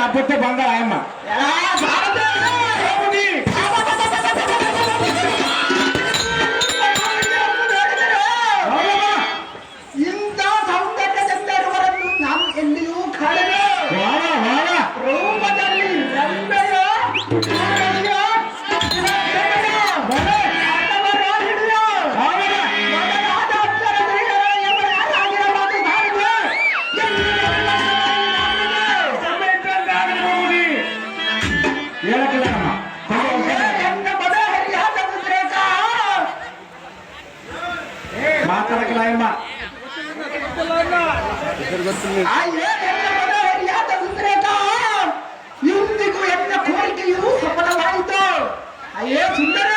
ಹಬ್ಬಕ್ಕೆ ಬಂದ ಅಮ್ಮ ಇಂಥ ಸೌಂದರ್ಯದಿಂದ ಇರುವರನ್ನು ನಾವು ಎಲ್ಲಿಯೂ ಕಾಣಲು ರೂಪದಲ್ಲಿ ಮಾತಾಡಕಲಾಯಮ್ಮ ಇಂದಿಗೂ ಎನ್ನ ಕೋರಿಕೆಯು ಸಫಲವಾಯಿತು. ಅಯ್ಯೇ ಸುಂದರ,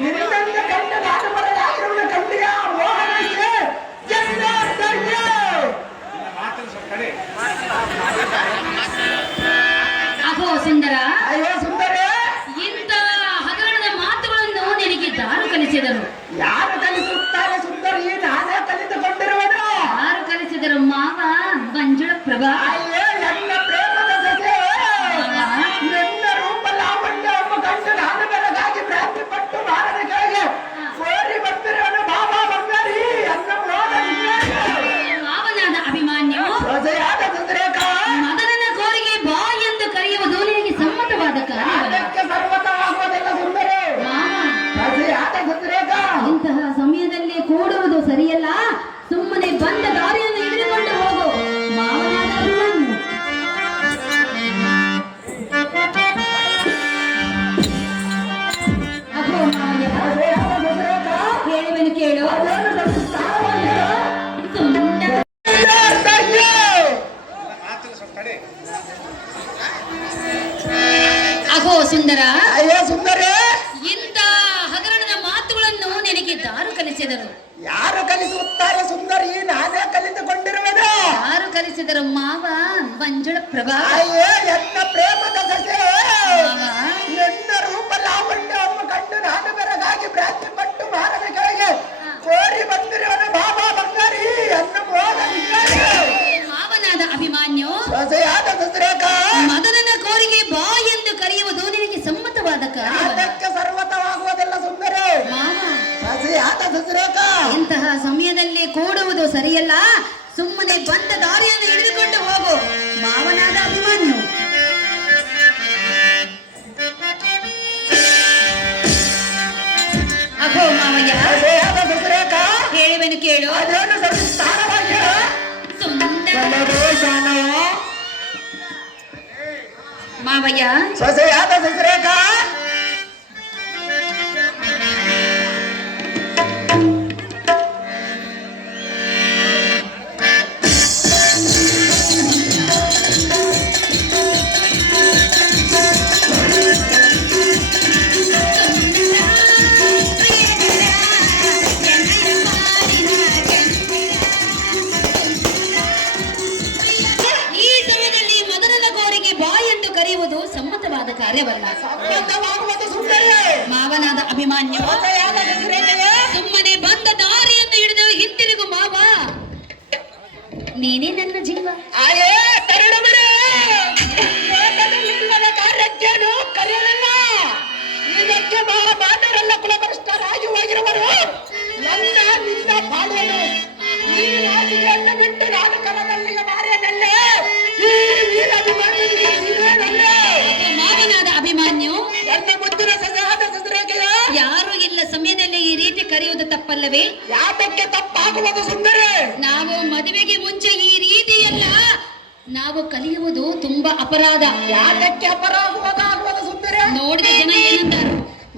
ನಿನ್ನಿಂದ ಕಂಡ ನಾಟಕರಾಗಿರುವ ಕಂಡಿಯ ಮೋಹನಕ್ಕೆ ಜನ್ಮಾಂತರ್ಯ. ಅಹೋ ಸುಂದರ, ಅಯ್ಯೋ ಸುಂದರ, ಇಂಥ ಹಗರಣದ ಮಾತುಗಳನ್ನು ನಿನಗೆ ಯಾರು ಕಲಿಸಿದರು? ಯಾರು ಕಲಿಸುತ್ತಾರೆ ಸುಂದರಿ? ನಾನೇ ಕಲಿತುಕೊಂಡಿರುವುದು. ಯಾರು ಕಲಿಸಿದರು? ಮಾವ ಮಂಜುಳ ಪ್ರಭಾ. ಅಯ್ಯೇ ನನ್ನ ಪ್ರೇಮದ ಸಖೆ, ನನ್ನ ರೂಪ ಲಾವಣ್ಯವನ್ನು ಕಂಡು ನಾನು ಬೆಳಗಾಗಿ ಭ್ರಾಂತಿ ಪಟ್ಟು ಭಾರತ ಕೆಳಗೆ ಕೋರಿ ಬಂದಿರುವನು ಬಾಬಾ ಬಂಗಾರಿ ಅನ್ನ ಮಾವನಾದ ಅಭಿಮಾನ್ಯು ಸೊಸೆಯಾದ ಸುಂದರೇಕ ಮಗನನ್ನ ಕೋರಿಗೆ ಬಾ ಎಂದು ಕರೆಯುವುದು ನಿನಗೆ ಸಮ್ಮತವಾದ ಕಾರಣ. ಅದಕ್ಕೆ ಸರ್ವತವಾಗುವುದಿಲ್ಲ ಸುಂದರ. ಮಾವ, ಸೊಸೆಯಾದ ಸುಂದರೇಕ ಇಂತಹ ಸಮಯದಲ್ಲಿ ಕೂಡುವುದು ಸರಿಯಲ್ಲ. ಸುಮ್ಮನೆ ಬಂದ ದಾರಿಯನ್ನು ಹಿಡಿದುಕೊಂಡು ಹೋಗು. ಮಾವನಾದ ಅಭಿಮಾನ್ಯು. ಅಹೋ ಮಾವಯ್ಯ, ಸೊಸೆಯಾದ ಸುಂದರೇಕ ಹೇಳುವೆನು ಕೇಳು. ಸುಂದರ ಅಹೋ ಸುಂದರ, ಅಯ್ಯೋ ಸುಂದರೇ, ಇಂಥ ಹಗರಣದ ಮಾತುಗಳನ್ನು ನಿನಗೆ ಯಾರು ಕಲಿಸಿದರು? ಯಾರು ಕಲಿಸುತ್ತಾರೆ ಸುಂದರಿ? ನಾನೇ ಕಲಿತುಕೊಂಡಿರುವುದು. ಯಾರು ಕಲಿಸಿದರು? ಮಾವ ಮಂಜುಳ ಪ್ರಭಾ. ಅಯ್ಯೋ ಎನ್ನ ಪ್ರೇಮದ ಸಖೆ, ಮಾವ, ನನ್ನ ರೂಪ ಲಾವಣ್ಯವನ್ನು ಕಂಡು ನಾನು ಬೆರಗಾಗಿ ಭ್ರಾಂತಿ ಪಟ್ಟು ಭಾರತ ಕೆಳಗೆ ಕೋರಿ ಬಂದಿರುವನು ಬಾಬಾ ಬಂಗಾರಿ ಅನ್ನ ಮೋಹ ವಿಕಾರಿ. ಮಾವನಾದ ಅಭಿಮಾನ್ಯು ಸೊಸೆಯಾದ ಸುಂದರೇಕ ಮಗನನ್ನ ಕೋರಿಗೆ ಬಾ ಎಂದು ಕರೆಯುವುದು ನಿನಗೆ ಸಮ್ಮತವಾದ ಕಾರಣ. ಅದಕ್ಕೆ ಸರ್ವತವಾಗುವುದಿಲ್ಲ ಸುಂದರ. ಮಾವ, ಸೊಸೆಯಾದ ಸುಂದರೇಕ ಇಂತಹ ಸಮಯದಲ್ಲಿ ಕೂಡುವುದು ಸರಿಯಲ್ಲ. ಸುಮ್ಮನೆ ಬಂದ ದಾರಿಯನ್ನು ಹಿಡಿದುಕೊಂಡು ಹೋಗು. ಮಾವನಾದ ಅಭಿಮಾನ್ಯು. ಅಹೋ ಮಾವಯ್ಯ, ಸೊಸೆಯಾದ ಸುಂದರೇಕ ಹೇಳುವೆನು ಕೇಳು. ಅದೇನು ಸವಿಸ್ತಾರವಾಗಿ ಸುಂದರ ಮಾವಯ್ಯ, ಸೊಸೆಯಾದ ಸುಂದರೇಕ ಈ ಸಮಯದಲ್ಲಿ ಮಗನನ್ನ ಕೋರಿಗೆ ಬಾ ಎಂದು ಕರೆಯುವುದು ಸಮ್ಮತವಾದ ಕಾರ್ಯವಲ್ಲ. ಸಂಬಂಧವಾಗುವುದು ಸುಂದರಿ. ಮಾವನಾದ ಅಭಿಮಾನ್ಯು, ಸೊಸೆಯಾದ ಸುಂದರೇಕವೇ ಸುಮ್ಮನೆ ಬಂದ ದಾರಿಯನ್ನು ಹಿಡಿದು ಹಿಂತಿರುಗು. ಮಾವ, ನೀನೇ ನನ್ನ ಜೀವ. ಆಯೇ ತರುಣಮರೆ, ಲೋಕದಲ್ಲಿಲ್ಲದ ಕಾರ್ಯಕ್ಕೇನು ಕರೆಯಲಿಲ್ಲ. ಇದಕ್ಕೆ ಮಾತರೆಲ್ಲ ಕುಲಭ್ರಷ್ಟರಾಗಿ ಹೋಗಿರುವರು. ನನ್ನ ನಿನ್ನ ಬಾಳನು ಈ ರಾಜಿಗೆಯನ್ನು ಬಿಟ್ಟು ನಾನು ಕಲದಲ್ಲಿಗೆ ಮಾರೇನಲ್ಲೇ. ಈ ವೀರಾಭಿಮಾನಿ ನೀನೇನಲ್ಲೇ. ಮಾವನಾದ ಅಭಿಮಾನ್ಯು, ನನ್ನ ಮುದ್ದಿನ ಸೊಸೆಯಾದ ಸುಂದರೇಕೆಯ ಯಾರು ಇಲ್ಲ ಸಮಯದಲ್ಲಿ ಈ ರೀತಿ ಕರೆಯುವುದು ತಪ್ಪಲ್ಲವೇ? ಯಾತಕ್ಕೆ ತಪ್ಪಾಗುವುದು ಸುಂದರಿ? ನಾವು ಮದುವೆಗೆ ಮುಂಚೆ ಈ ರೀತಿಯಲ್ಲ. ನಾವು ಕಲಿಯುವುದು ತುಂಬಾ ಅಪರಾಧ. ಯಾತಕ್ಕೆ ಅಪರಾಧವಾಗುವುದು ಸುಂದರಿ? ನೋಡಿದ ಜನ ಏನಂತಾರು?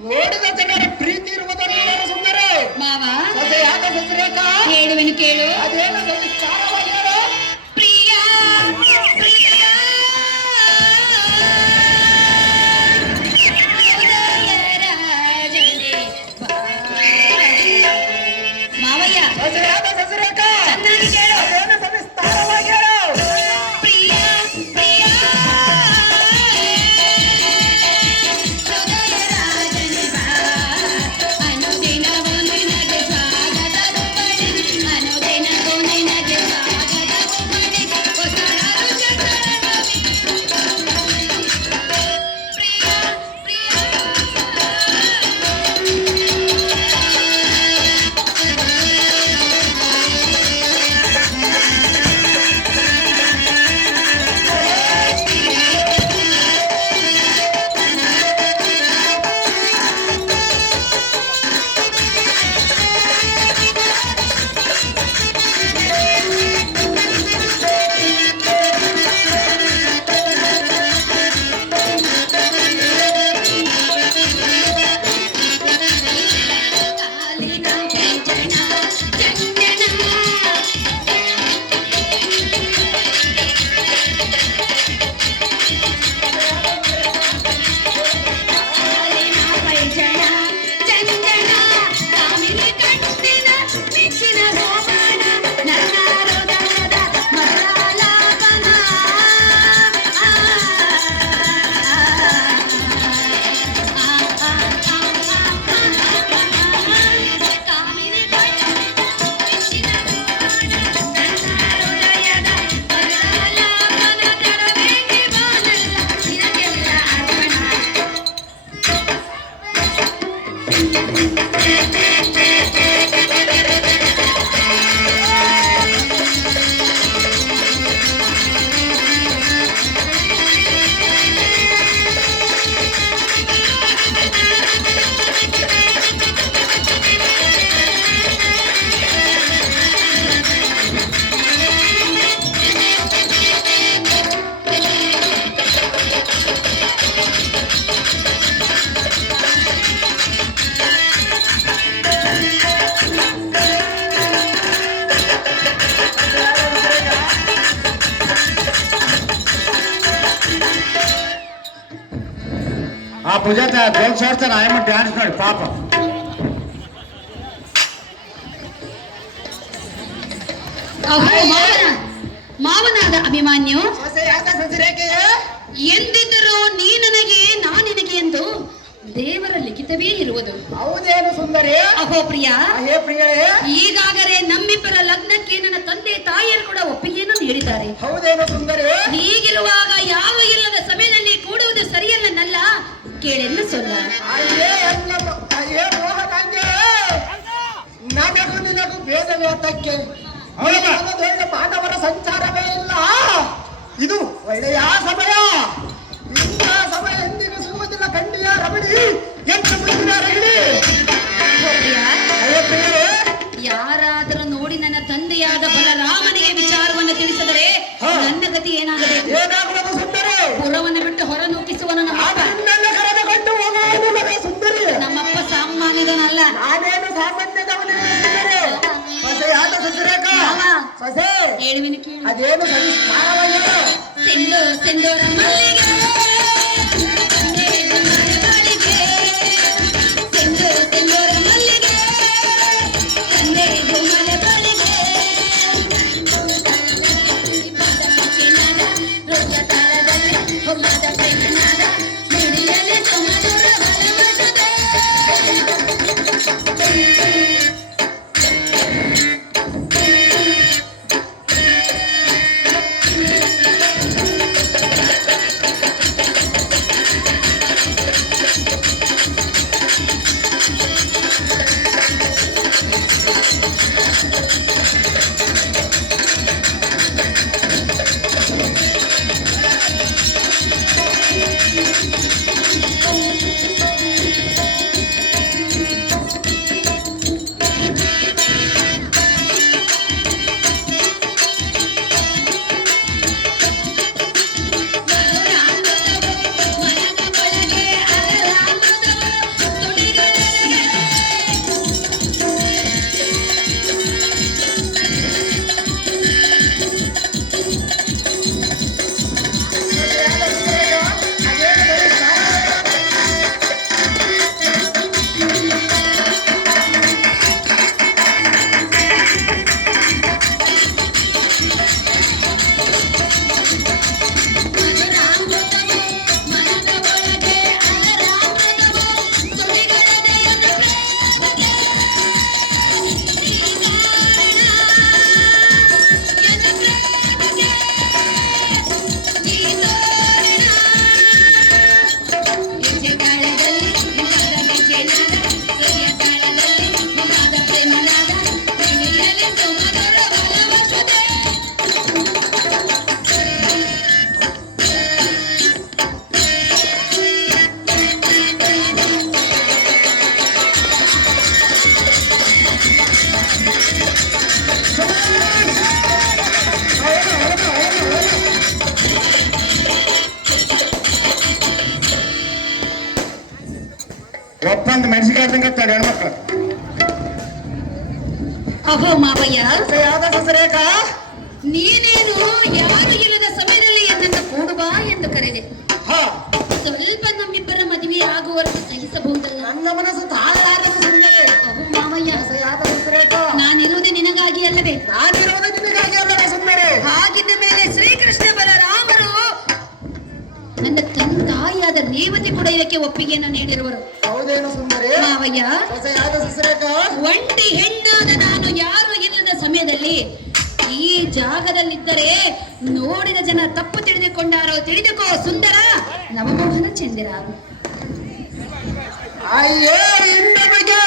ನೋಡಿದ ಜನರ ಪ್ರೀತಿ ಇರುವುದನ್ನು ಸುಂದರಿ. ಮಾವ, ಸೊಸೆಯಾದ ಸುಂದರೇಕ ಹೇಳುವೆನು ಕೇಳು. ಅದೇನು ವಿಸ್ತಾರವಾಗಿ ಹೇಳು. ಪ್ರಿಯ ಪ್ರಿಯ ಉದಯರಾಜನೇ ಬಾ. ಮಾವಯ್ಯ, ಸೊಸೆಯಾದ ಸುಂದರೇಕ ಚೆನ್ನಾಗಿ ಕೇಳು. ಅದೇನು ವಿಸ್ತಾರವಾಗಿ ಹೇಳು. ಪ್ರಿಯ ಪ್ರಿಯ ಉದಯರಾಜನೇ ಆ ಪೂಜಾತ ಬೇಗ ಸೇರ್ತಾನೆ ಆಯಮ್ಮ ಡ್ಯಾನ್ಸ್ ನೋಡಿ ಪಾಪ. ಮಾವನಾದ ಅಭಿಮನ್ಯು, ಸೊಸೆಯಾದ ಸೊಸೆರೇಖೆಯ ಎಂದಿದ್ದರೂ ನೀ ನನಗೆ ನಾ ನಿನಗೆ ಎಂದು ದೇವರ ಲಿಖಿತವೇ ಇರುವುದು. ಹೌದೇನು ಸುಂದರಿ? ಅಹೋ ಪ್ರಿಯ, ಹೇ ಪ್ರಿಯಳೇ, ಈಗಾಗಲೇ ನಮ್ಮಿಬ್ಬರ ಲಗ್ನಕ್ಕೆ ನನ್ನ ತಂದೆ ತಾಯಿಯರು ಕೂಡ ಒಪ್ಪಿಗೆಯನ್ನು ನೀಡಿದ್ದಾರೆ. ಹೌದೇನು ಸುಂದರಿ? ಹೀಗಿರುವಾಗ ಯಾರು ಇಲ್ಲದ ಸಮಯದಲ್ಲಿ ಕೂಡುವುದು ಸರಿಯಲ್ಲನಲ್ಲ, ಕೇಳೆಲ್ಲ ಸೊಲ್ಲ. ಅಯ್ಯೇ ಮೋಹನಾಂಗೆ, ನಮಗೂ ನಿನಗೂ ಭೇದವೇ ತಕ್ಕೆ. ದೊಡ್ಡ ಮಾನವರ ಸಂಚಾರವೇ ಇಲ್ಲ. ಇದು ಒಳ್ಳೆಯ ಸಮಯ. ಇಂಥ ಸಮಯ ಎಂದಿಗೂ ಸಿಗುವುದಿಲ್ಲ. ಖಂಡಿಯ ರಮಣಿ ಎಷ್ಟು ಮುಂದಿನ ರಹಿಣಿ. ಯಾರಾದರೂ ನೋಡಿ ನನ್ನ ತಂದೆಯಾದ ಬಲರಾಮನಿಗೆ ವಿಚಾರವನ್ನು ತಿಳಿಸಿದರೆ ನನ್ನ ಗತಿ ಏನಾಗಬೇಕು? ಏನಾಗುವುದು ಸುಂದರಿ? ಪುರವನ್ನು ಬಿಟ್ಟು ಹೊರ ನೂಕಿಸುವನು ನಮ್ಮಪ್ಪ. ಕರೆದುಕೊಂಡು ಹೋಗುವುದು ಮಗ ಸುಂದರಿ. ನಮ್ಮಪ್ಪ ಸಾಮಾನ್ಯದನಲ್ಲ. ನಾನೇನು ಸಾಮಾನ್ಯದವನೇ ಸುಂದರಿ. ಸೊಸೆಯಾದ ಸೊಸೆರೇಖ, ಸೊಸೆ ಹೇಳುವಿನ ಕೇಳು. ಅದೇನು ಸಂಸ್ಕಾರವಯ್ಯ? ಸೆಂಡು ಸೆಂಡೋರ ಮಲ್ಲಿಗೆ, ಸೆಂಡು ಸೆಂಡೋರ ಮಲ್ಲಿಗೆ, ತಂದೆ ಗುಮಲೆ ಬಳಿಗೆ, ರೋಜ ತಾಳದಲ್ಲಿ ಹೊಮ್ಮದ ಪ್ರೇಮನಾದ, ನುಡಿಯಲ್ಲಿ ಸುಮಧುರ ಬಲವಟುದೆ. ಒಪ್ಪಂದ ಮೆಣಸಿಕಾಯಿ ತಂಗತ್ತಾಳೆ ಹೆಣ್ಮಕ್ಳು. ಅಹೋ ಮಾವಯ್ಯ, ಸೊಸೆಯಾದ ಸೊಸೆರೇಖ, ನೀನೇನು ಯಾರು ಇಲ್ಲದ ಸಮಯದಲ್ಲಿ ಎನ್ನನ್ನು ಕೂಡುವ ಎಂದು ಕರೆದೆ. ಹಾ, ಸ್ವಲ್ಪ ನಮ್ಮಿಬ್ಬರ ಮದುವೆ ಆಗುವವರೆಗೂ ಸಹಿಸಬಹುದಲ್ಲ. ನನ್ನ ಮನಸ್ಸು ತಾಳಲಾರದು ಸುಂದರಿ. ಅಹೋ ಮಾವಯ್ಯ, ಸೊಸೆಯಾದ ಸೊಸೆರೇಖ, ನಾನಿರುವುದೇ ನಿನಗಾಗಿ ಅಲ್ಲವೇ? ನಾನಿರುವುದು ನಿನಗಾಗಿ ಅಲ್ಲವೇ ಸುಂದರಿ? ಹಾಗಿದ್ದ ಮೇಲೆ ಶ್ರೀಕೃಷ್ಣ ಬಲರಾಮರು ನನ್ನ ತಾಯಿಯಾದ ರೇವತಿ ಕೂಡ ಇದಕ್ಕೆ ಒಪ್ಪಿಗೆಯನ್ನು ನೀಡಿರುವರು. ಹೌದೇನು ಸುಂದರಿ? ಮಾವಯ್ಯ, ಸೊಸೆಯಾದ ಸೊಸೆರೇಖ, ಒಂಟಿ ಹೆಣ್ಣಾದ ನಾನು ಯಾರು ಇಲ್ಲದ ಸಮಯದಲ್ಲಿ ಈ ಜಾಗದಲ್ಲಿದ್ದರೆ ನೋಡಿದ ಜನ ತಪ್ಪು ತಿಳಿದುಕೊಂಡಾರೋ ತಿಳಿದುಕೋ ಸುಂದರ ನವಮೋಹನ ಚಂದಿರ. ಅಯ್ಯೋ ಇನ್ನ ಬಗ್ಗೆ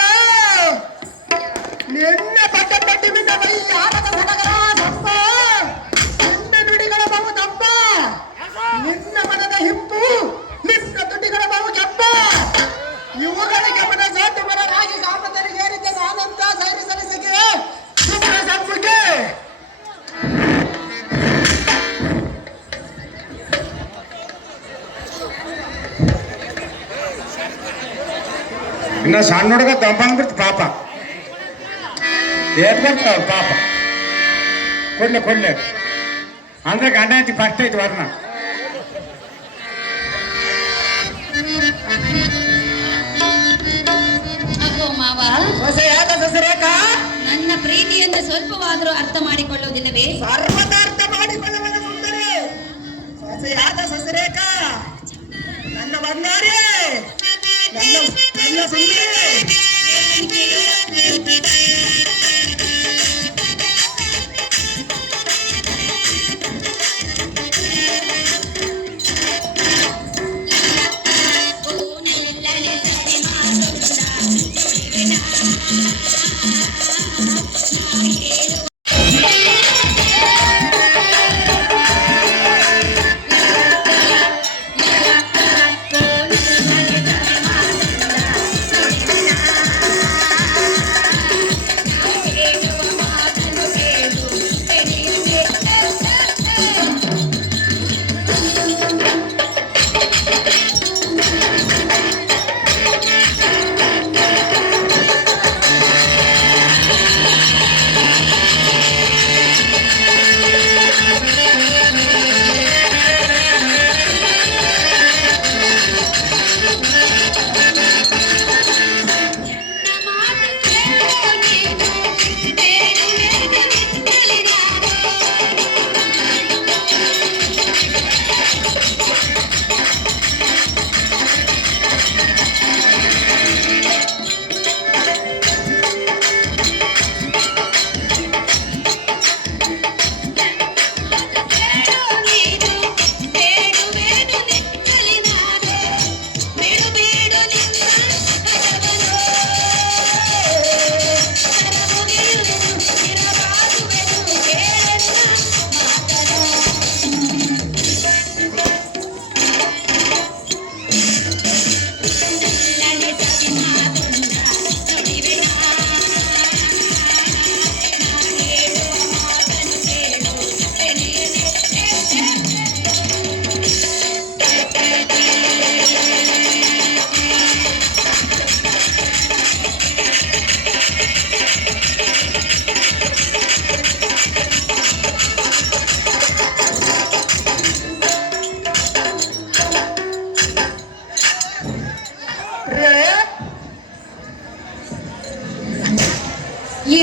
ಇನ್ನ ಸಣ್ಣ ಹುಡುಗ ದಂಪಂದ್ಬಿಡ್ತು ಪಾಪ. ಏಟ್ ಬರ್ತಾವ ಪಾಪ. ಕೊಡ್ಲೆ ಅಂದ್ರೆ ಗಂಡ ಐತಿ ಫಸ್ಟ್ ಐತಿ ವರ್ಣ. ಅಗೋ ಮಾವ, ಸೊಸೆಯಾದ ಸೊಸೆರೇಖ ನನ್ನ ಪ್ರೀತಿಯನ್ನು ಸ್ವಲ್ಪವಾದರೂ ಅರ್ಥ ಮಾಡಿಕೊಳ್ಳುವುದಿಲ್ಲವೇ? ಸರ್ವದ ಅರ್ಥ ಮಾಡಿಕೊಳ್ಳುವ ಸುಂದರಿ. ಸೊಸೆಯಾದ ಸೊಸೆರೇಖ ನನ್ನ ಬಂಗಾರಿ, ನನ್ನ ಸುಂದರಿ.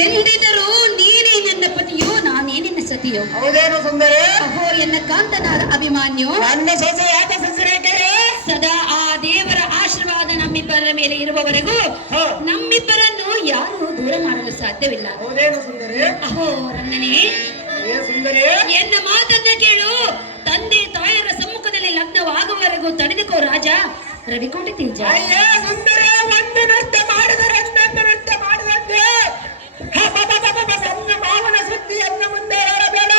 ಎಂದಿದ್ದರೂ ನೀನೇ ನನ್ನ ಪತಿಯೋ, ನಾನೇ ನಿನ್ನ ಸತಿಯೋ? ಹೌದೇನು ಸುಂದರಿ? ಅಹೋ ಎನ್ನ ಕಾಂತನಾದ ಅಭಿಮಾನ್ಯೋ, ನನ್ನ ಸೊಸೆಯಾದ ಸೊಸೆರೇಖೆ ಸದಾ ಆ ದೇವರ ಆಶೀರ್ವಾದ ನಮ್ಮಿಬ್ಬರ ಮೇಲೆ ಇರುವವರೆಗೂ ನಮ್ಮಿಬ್ಬರನ್ನು ಯಾರು ದೂರ ಮಾಡಲು ಸಾಧ್ಯವಿಲ್ಲ. ಹೌದೇನು ಸುಂದರಿ? ಅಹೋ ರನ್ನನೇ, ಏ ಸುಂದರಿ, ಎನ್ನ ಮಾತನ್ನ ಕೇಳು. ತಂದೆ ತಾಯರ ಸಮ್ಮುಖದಲ್ಲಿ ಲಗ್ನವಾಗುವವರೆಗೂ ತಡೆದುಕೋ ರಾಜ ರವಿಕೋಟೆ ತೇಜ. ಅಯ್ಯ ಸುಂದರಿ, ಒಂದು ನೃತ್ಯ ಮಾಡಿದರೆ ಇನ್ನೊಂದು ನೃತ್ಯ ಮಾಡಿದಂತೆ ನನ್ನ ಮಾವನ ಸುದ್ದಿಯನ್ನು ಮುಂದೆ ಹೇಳಬೇಡ.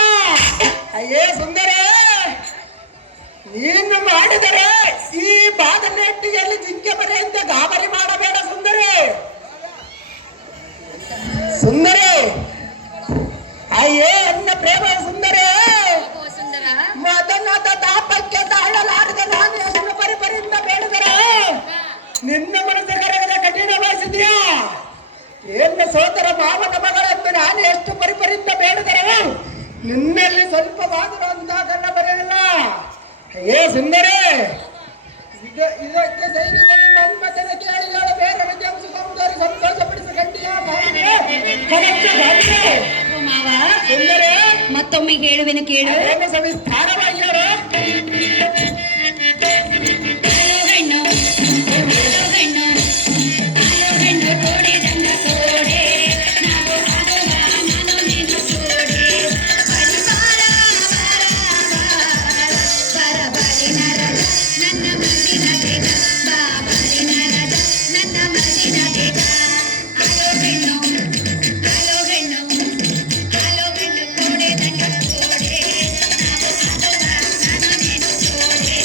ಅಯ್ಯೇ ಸುಂದರಿ, ನೀನು ಮಾಡಿದರೆ ಈ ಬಾದನೆಟ್ಟಿಗೆಯಲ್ಲಿ ಜಿಂಕೆ ಮನೆಯಿಂದ ಗಾಬರಿ ಮಾಡಬೇಡ ಸುಂದರಿ. ಸುಂದರಿ, ಅಯ್ಯೇ ಅನ್ನ ಪ್ರೇಮ ಸುಂದರಿ. ಸುಂದರ, ಮದನದ ತಾಪಕ್ಕೆ ತಾಳಲಾರದ ನಾನು ಎಷ್ಟು ಪರಿಪರಿಂದ ಬೇಡಿದರೆ ನಿನ್ನ ಮನಸ್ಸು ಕರಗದ ಕಠಿಣ ವಹಿಸಿದ್ಯಾ? ಏನ ಸೋದರ ಮಾವನ ಮಗಳೆಂದು ನಾನು ಎಷ್ಟು ಪರಿಪರಿಂದ ಬೇಡಿದರೆ ನಿನ್ನಲ್ಲಿ ಸ್ವಲ್ಪ ಬಾದರು ಅಂತಾಗಲ್ಲ ಬರಲಿಲ್ಲ. ಏ ಸುಂದರಿ, ಇದಕ್ಕೆ ಸೈನಿಕರಿ ಮನ್ಮಥನ ಕೇಳಿ ಬೇರೆ ವಿದ್ಯಾಭ್ಯಾಸ ಸಂತೋಷಪಡಿಸ ಗಂಟಿಯ ಮಾವ ಸುಂದರಿ, ಮತ್ತೊಮ್ಮೆ ಹೇಳುವೆನು ಕೇಳು. ಏನು ಸವಿಸ್ತಾರವಾಗ್ಯಾರ ಹೆಣ್ಣು ಹೆಣ್ಣು ಹೆಣ್ಣು ತೋಡಿದಂಗ ತೋಡೆ ನಾವು ಆಗುವ ನಾನು ನೀನು ತೋಡೆ ಬರಬರಿನ ರಜ ನನ್ನ ಮದಿನ ಬೇಗ ಬಾಬರಿನ ರಜ ನನ್ನ ಮದಿನ ಬೇಗ. ಆಲೋ ಹೆಣ್ಣು ಆಲೋ ಹೆಣ್ಣು ಆಲೋ ಹೆಣ್ಣು ತೋಡಿದಂಗ ತೋಡೆ ನಾವು ಆಗುವ ನಾನು ನೀನು ತೋಡೆ.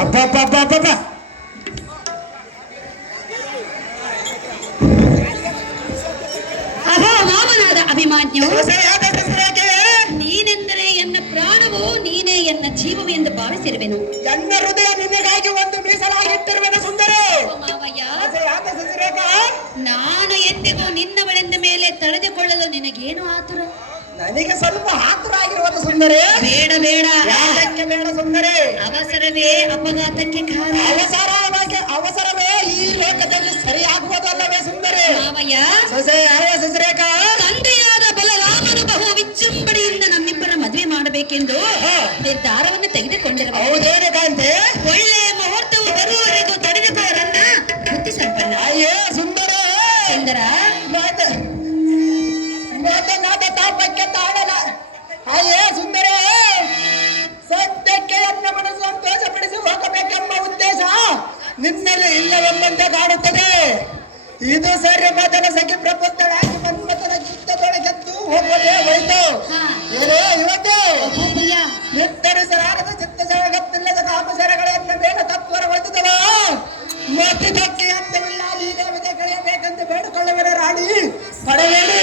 ಅಬ್ಬಬ್ಬಬ್ಬಬ್ಬ ಅಹೋ ಮಾವನಾದ ಅಭಿಮಾನ್ಯು, ಸೊಸೆಯಾದ ಸೊಸೆಯಾಕೆ ನೀನೆಂದರೆ ಎನ್ನ ಪ್ರಾಣವು, ನೀನೇ ಎನ್ನ ಜೀವವು ಎಂದು ಭಾವಿಸಿರುವೆನು. ನನ್ನ ಹೃದಯ ನಿನಗಾಗಿ ಒಂದು ಮೀಸಲಾಗಿಟ್ಟಿರುವೆನು ಸುಂದರಿ. ಓ ಮಾವಯ್ಯ, ಸೊಸೆಯಾದ ಸೊಸೆಯಾಕ ನಾನು ಎಂದಿಗೂ ನಿನ್ನವಳೆಂದ ಮೇಲೆ ತಡೆದುಕೊಳ್ಳಲು ನಿನಗೇನು ಆತುರ? ನನಗೆ ಸ್ವಲ್ಪ ಆತುರ ಆಗಿರುವುದು ಸುಂದರಿ. ಬೇಡ ಬೇಡ, ಯಾಕೆ ಬೇಡ ಸುಂದರಿ? ಅವಸರವೇ ಅಪಘಾತಕ್ಕೆ ಕಾರಣ. ಅವಸರವೇ ಈ ಲೋಕದಲ್ಲಿ ಸರಿಯಾಗುವುದಲ್ಲವೇ ಸುಂದರಿ? ಮಾವಯ್ಯ, ಸೊಸೆಯಾದ ಸೊಸೆಯಾಕ ತಂದೆಯಾದ ಬಲರಾಮನು ಬಹು ವಿಜೃಂಭಣೆಯಿಂದ ನಮ್ಮಿಬ್ಬರ ಮದುವೆ ಮಾಡಬೇಕೆಂದು ನಿರ್ಧಾರವನ್ನು ತೆಗೆದುಕೊಂಡಿರುವ. ಹೌದೇನು ಕಾಂತೆ? ಒಳ್ಳೆಯ ಮುಹೂರ್ತವು ಬರುವವರೆಗೂ ತಡೆದುಕೋರನ್ನ ಬುದ್ಧಿ ಸಂಪನ್ನ. ಅಯ್ಯೇ ಸುಂದರ ಸುಂದರ, ಮಾತನಾದ ತಾಪಕ್ಕೆ ತಾಳಲ. ಅಯ್ಯೇ ಸುಂದರ, ಸದ್ಯಕ್ಕೆ ನನ್ನ ಮನಸ್ಸು ಸಂತೋಷಪಡಿಸಿ ಹೋಗಬೇಕೆಂಬ ಉದ್ದೇಶ ನಿನ್ನಲ್ಲಿ ಇಲ್ಲವೆಂಬಂತೆ ಕಾಣುತ್ತದೆ. ಇದು ಸರಿ ಮದನ ಸಖಿ ಪ್ರಬುದ್ಧಳಾಗಿ ಮನ್ಮಥನ ಚಿತ್ತದೊಳಗೆದ್ದು ಹೋಗುವುದೇ ಹೋಯಿತು. ಹಾ. ಏನೋ ಇವತ್ತು ಅಬ್ಬಬ್ಬಯ್ಯ, ನಿರ್ಧರಿಸಲಾರದ ಚಿತ್ತ ಜಗತ್ತಿಲ್ಲದ ಕಾಮಸರಗಳನ್ನು ಬೇಡ ತತ್ವರಗೊಳಿಸುತ್ತವ. ಮತ್ತಿದ್ದಕ್ಕೆ ಅಂತ್ಯವಿಲ್ಲ. ಈ ದೇವತೆ ಕಳೆಯಬೇಕಂತ ಬೇಡಿಕೊಳ್ಳುವರ ರಾಣಿ ಪಡೆಯಲಿ.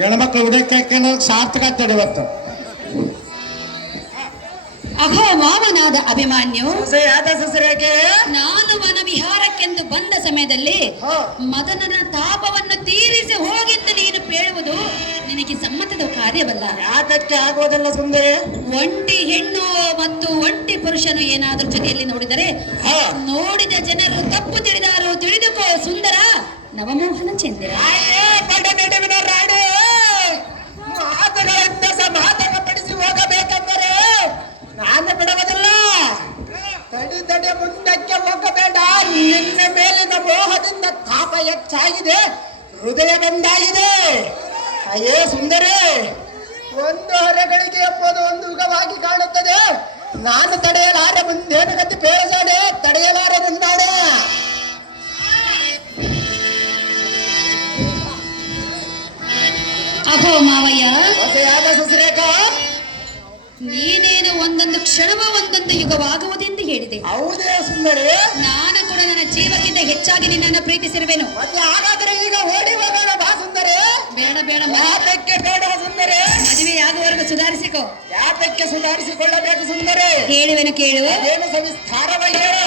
ಹೆಣ್ಮಕ್ಳು ಹುಡುಕಕ್ಕೆ ಸಾರ್ಥಕ ಆಗ್ತದೆ ಇವತ್ತು. ಅಹೋ ಮಾವನಾದ ಅಭಿಮಾನ್ಯು, ಸೊಸೆಯಾದ ಸೊಸೆಯಾಕೆ ನಾನು ವನ ವಿಹಾರಕ್ಕೆಂದು ಬಂದ ಸಮಯದಲ್ಲಿ ಮದನನ ತಾಪವನ್ನು ತೀರಿಸಿ ಹೋಗೆಂದು ನೀನು ಹೇಳುವುದು ನಿನಗೆ ಸಮ್ಮತದ ಕಾರ್ಯವಲ್ಲ. ಯಾತಕ್ಕೆ ಆಗುವುದಲ್ಲ ಸುಂದರಿ? ಒಂಟಿ ಹೆಣ್ಣು ಮತ್ತು ಒಂಟಿ ಪುರುಷನು ಏನಾದ್ರೂ ಜೊತೆಯಲ್ಲಿ ನೋಡಿದರೆ ನೋಡಿದ ಜನರು ತಪ್ಪು ತಿಳಿದಾರು ತಿಳಿದುಕೋ ಸುಂದರ ನವಮೋಹನ ಚಂದಿರ. ರಾಣಿ ಮಾತುಗಳಿಂದ ಸಮಾಧಾನಪಡಿಸಿ ಹೋಗಬೇಕೆಂದರೆ ನಾನು ಬಿಡುವುದಿಲ್ಲ. ತಡಿ ಮುಂದಕ್ಕೆ ಹೋಗಬೇಡ. ನಿನ್ನ ಮೇಲಿನ ಮೋಹದಿಂದ ತಾಪ ಹೆಚ್ಚಾಗಿದೆ. ಹೃದಯ ಬಂದಾಗಿದೆ. ಅಯ್ಯೇ ಸುಂದರಿ, ಒಂದು ಹೊರಗಳಿಗೆ ಎಂಬುದು ಒಂದು ಯುಗವಾಗಿ ಕಾಣುತ್ತದೆ. ನಾನು ತಡೆಯಲಾರೆ, ಮುಂದೇನು ಗತಿ ಪೇರಸಾಡೆ, ತಡೆಯಲಾರೆ ನಿಂದಾಡೆ. ಅಹೋ ಮಾವಯ್ಯ, ಹೊಸೆಯಾದ ಸುಶ್ರೇಖ, ನೀನೇನು ಒಂದೊಂದು ಕ್ಷಣವ ಒಂದೊಂದು ಯುಗವಾಗುವುದೆಂದು ಹೇಳಿದೆ. ಹೌದೇ ಸುಂದರಿ? ನಾನು ಕೂಡ ನನ್ನ ಜೀವಕ್ಕಿಂತ ಹೆಚ್ಚಾಗಿ ನಿನ್ನನ್ನು ಪ್ರೀತಿಸಿರುವೆನು. ಮತ್ತೆ ಹಾಗಾದ್ರೆ ಈಗ ಓಡಿ ಹೋಗೋಣ ಬಾ ಸುಂದರಿ. ಬೇಡ ಬೇಡ, ಯಾತಕ್ಕೆ ಬೇಡ ಸುಂದರಿ? ಮದುವೆ ಆಗುವವರೆಗೂ ಸುಧಾರಿಸಿಕೋ. ಯಾತಕ್ಕೆ ಸುಧಾರಿಸಿಕೊಳ್ಳಬೇಕು ಸುಂದರಿ? ಹೇಳುವೆನು ಕೇಳು. ಅದೇನು ಸವಿಸ್ತಾರವಾಗಿ ಹೇಳು.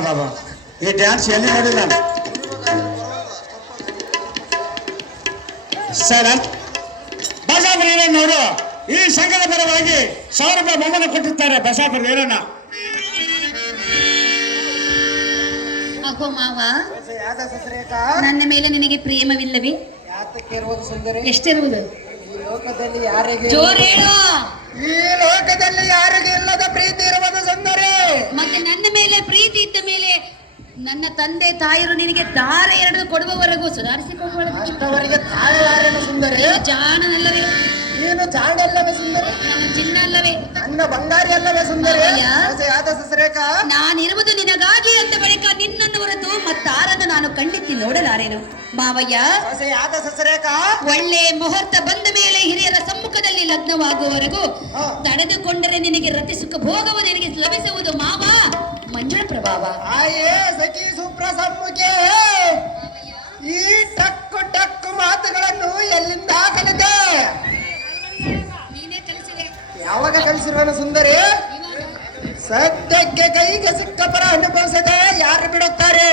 ಬಾಬಾ ಈ ಡ್ಯಾನ್ಸ್ ಎಲ್ಲಿ ನೋಡಿಲ್ಲ ನಾನು. ಸರ್ ಬಸಾಪುರ ಏನೇನು ನೋಡು, ಈ ಸಂಘದ ಪರವಾಗಿ 1000 ರೂಪಾಯಿ ಬಹುಮಾನ ಕೊಟ್ಟಿರ್ತಾರೆ ಬಸಾಪುರ ಏರಣ್ಣ. ಅಹೋ ಮಾವ, ಹೊಸೆಯಾದ ಸುಶ್ರೇಖ, ನನ್ನ ಮೇಲೆ ನಿನಗೆ ಪ್ರೇಮವಿಲ್ಲವೇ? ಯಾತಕ್ಕೆ ಇರುವುದು ಸುಂದರಿ? ಎಷ್ಟಿರುವುದು? ಈ ಲೋಕದಲ್ಲಿ ಯಾರಿಗೆ ಜೋರ್ ಹೇಳು. ಈ ಲೋಕದಲ್ಲಿ ಯಾರಿಗೆ ಇಲ್ಲದ ಪ್ರೀತಿ ಇರುವುದು ಸುಂದರಿ? ಮತ್ತೆ ನನ್ನ ಮೇಲೆ ಪ್ರೀತಿ ಇದ್ದ ಮೇಲೆ ನನ್ನ ತಂದೆ ತಾಯಿರು ನಿನಗೆ ದಾರ ಎರಡು ಕೊಡುವವರೆಗೂ ಸುಧಾರಿಸಿಕೊಳ್ಳುವ ಅಷ್ಟವರೆಗೆ ತಾಳಲಾರೆನು ಸುಂದರಿ? ಜಾಣನಲ್ಲವೇ? ನೀನು ಚಾಂಡಲ್ಲವೇ ಸುಂದರಿ? ನನ್ನ ಚಿನ್ನ ಅಲ್ಲವೇ? ನನ್ನ ಬಂಗಾರಿ ಅಲ್ಲವೇ ಸುಂದರಿ? ಅಯ್ಯ. ಹೊಸೆಯಾದ ಸುಶ್ರೇಖ, ನಾನಿರುವುದು ನಿನಗಾಗಿ ಅಂದ ಬಳಿಕ ನಿನ್ನನ್ನು ಹೊರತು ಮತ್ತಾರನ್ನು ನಾನು ಕಣ್ಣಿತ್ತಿ ನೋಡಲಾರೇನು ಮಾವಯ್ಯ. ಹೊಸೆಯಾದ ಸುಶ್ರೇಖ, ಒಳ್ಳೆ ಮುಹೂರ್ತ ಬಂದ ಮೇಲೆ ಹಿರಿಯರ ಸಮ್ಮುಖದಲ್ಲಿ ಲಗ್ನವಾಗುವವರೆಗೂ ತಡೆದುಕೊಂಡರೆ ನಿನಗೆ ರತಿ ಸುಖ ಭೋಗವು ನಿನಗೆ ಲಭಿಸುವುದು ಮಾವ ಮಂಜುಳ ಪ್ರಭಾವ. ಆಯೇ ಸಖಿ ಸುಪ್ರಸಮ್ಮುಖೆ, ಈ ಟಕ್ಕು ಟಕ್ಕು ಮಾತುಗಳನ್ನು ಎಲ್ಲಿಂದ ಕಲಿತೆ? ನೀನೇ ಕಲಿಸಿದೆ. ಯಾವಾಗ ಕಲಿಸಿರುವನು ಸುಂದರಿ? ಸದ್ಯಕ್ಕೆ ಕೈಗೆ ಸಿಕ್ಕ ಪರ ಅನುಭವಿಸದೆ ಯಾರು ಬಿಡುತ್ತಾರೆ?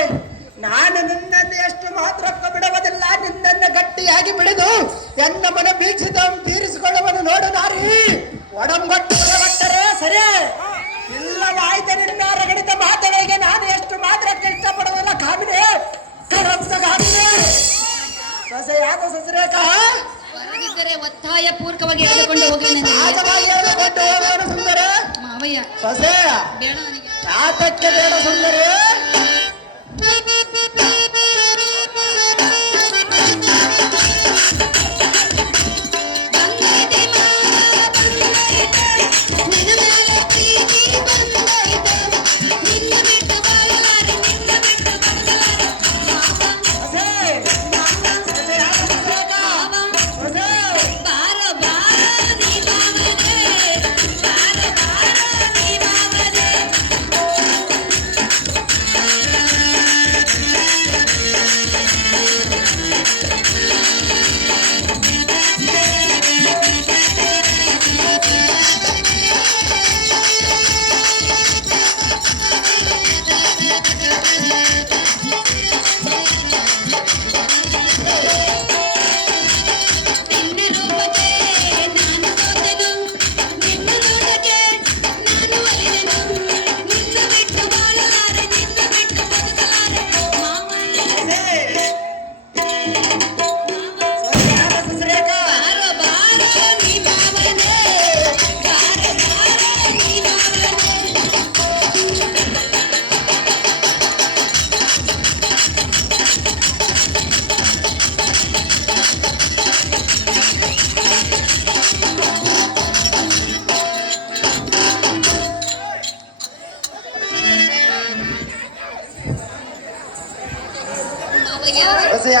ನಾನು ನಿನ್ನನ್ನು ಎಷ್ಟು ಮಾತ್ರಕ್ಕೂ ಬಿಡುವುದಿಲ್ಲ. ನಿನ್ನನ್ನು ಗಟ್ಟಿಯಾಗಿ ಬಿಡಿದು ಎನ್ನ ಮನ ಬೀಕ್ಷಿತ ತೀರಿಸಿಕೊಳ್ಳುವನು ನೋಡು ನಾರಿ. ಒಡಂಬಟ್ಟು ಒಟ್ಟರೆ ಸರಿ, ಇಲ್ಲವಾಯ್ತ ನಿನ್ನ ರಗಡಿತ ಮಾತುಗಳಿಗೆ ನಾನು ಎಷ್ಟು ಮಾತ್ರಕ್ಕೆ ಇಷ್ಟಪಡುವುದಿಲ್ಲ. ಕಾಮಿನಿ ಕರಂಸ ಕಾಮಿನಿ ಸೊಸೆಯಾದ ಸುಶ್ರೇಖ, ಹೊರಗಿದ್ದರೆ ಒತ್ತಾಯ ಪೂರ್ವಕವಾಗಿ ಎಳೆದುಕೊಂಡು ಹೋಗುವೆ ಸಹಜವಾಗಿ ಹೇಳಿಕೊಂಡು ಹೋಗೋನು ಸುಂದರಿ. ಮಾವಯ್ಯ ಸೊಸೆ ಬೇಡ ನನಗೆ. ಯಾತಕ್ಕೆ ಬೇಡ ಸುಂದರಿ?